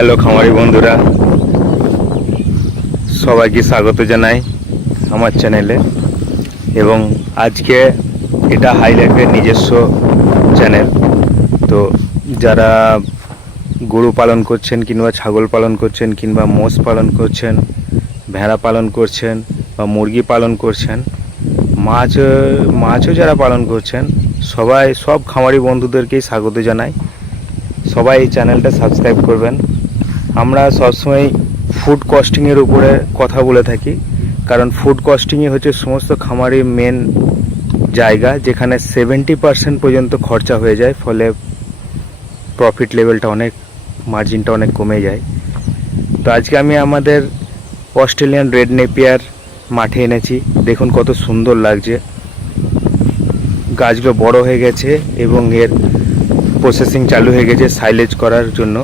Hello খামারি বন্ধুরা, সবাইকে স্বাগত জানাই আমার চ্যানেলে। এবং আজকে এটা হাইলাইফের নিজস্ব চ্যানেল। তো যারা গরু পালন করছেন কিংবা ছাগল পালন করছেন কিংবা মোষ পালন করছেন, ভেড়া পালন করছেন বা মুরগি পালন করছেন, মাছও যারা পালন করছেন, সব খামারি বন্ধুদেরকেই স্বাগত জানাই। সবাই এই চ্যানেলটা সাবস্ক্রাইব করবেন। আমরা সবসময় ফুড কস্টিংয়ের উপরে কথা বলে থাকি, কারণ ফুড কস্টিংই হচ্ছে সমস্ত খামারের মেন জায়গা, যেখানে 70% পর্যন্ত খরচা হয়ে যায়, ফলে প্রফিট লেভেলটা মার্জিনটা অনেক কমে যায়। তো আজকে আমি আমাদের অস্ট্রেলিয়ান রেড নেপিয়ার মাঠে এনেছি। দেখুন কত সুন্দর লাগছে, গাছগুলো বড় হয়ে গেছে এবং এর প্রসেসিং চালু হয়ে গেছে সাইলেজ করার জন্য।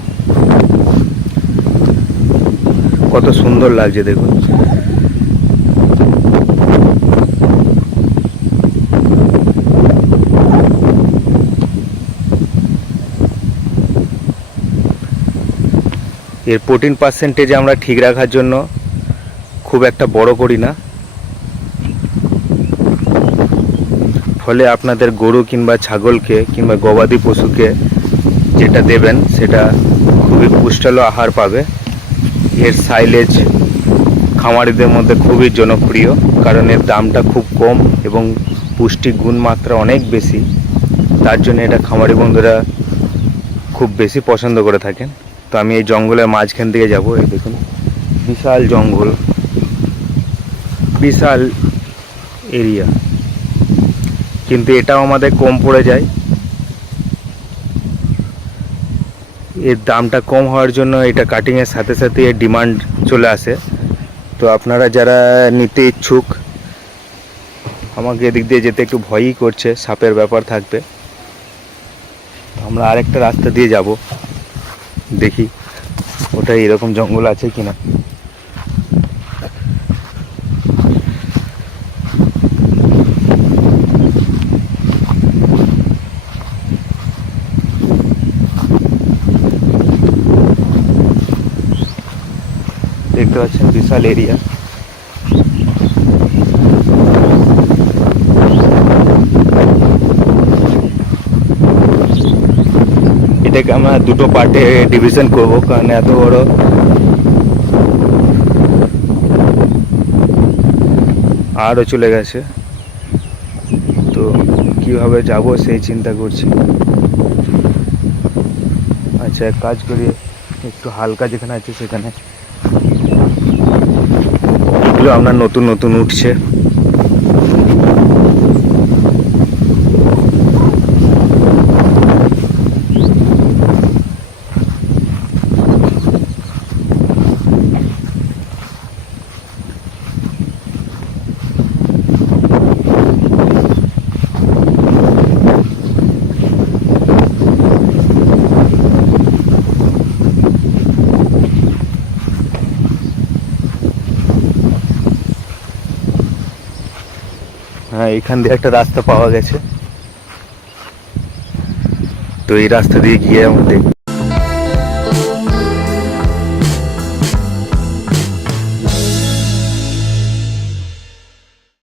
কত সুন্দর লাগছে দেখুন। এর প্রোটিন পার্সেন্টেজ আমরা ঠিক রাখার জন্য খুব একটা বড় করি না, ফলে আপনাদের গরু কিংবা ছাগলকে কিংবা গবাদি পশুকে যেটা দেবেন সেটা খুবই পুষ্টালো আহার পাবে। এর সাইলেজ খামারিদের মধ্যে খুবই জনপ্রিয়, কারণ এর দামটা খুব কম এবং পুষ্টি গুণমাত্রা অনেক বেশি। তার জন্য এটা খামারি বন্ধুরা খুব বেশি পছন্দ করে থাকেন। তো আমি এই জঙ্গলের মাঝখান থেকে যাব। এই দেখুন বিশাল জঙ্গল, বিশাল এরিয়া, কিন্তু এটাও আমাদের কম পড়ে যায়। এর দামটা কম হওয়ার জন্য এটা কাটিংয়ের সাথে সাথে এর ডিমান্ড চলে আসে। তো আপনারা যারা নিতে ইচ্ছুক, আমাকে এদিক দিয়ে যেতে একটু ভয়ই করছে, সাপের ব্যাপার থাকবে। আমরা আরেকটা রাস্তা দিয়ে যাব, দেখি ওটা এরকম জঙ্গল আছে কিনা। দেখতে পাচ্ছেন বিশাল এরিয়া। এটাকে আমরা দুটো পার্টে ডিভিশন করব, কারণ এত বড় আরও চলে গেছে। তো কিভাবে যাব সেই চিন্তা করছি। আচ্ছা, এক কাজ করি, একটু হালকা যেখানে আছে সেখানে, এগুলো আপনার নতুন নতুন উঠছে। হ্যাঁ, এখান দিয়ে একটা রাস্তা পাওয়া গেছে। তো এই রাস্তা দিয়ে গিয়ে আমাদের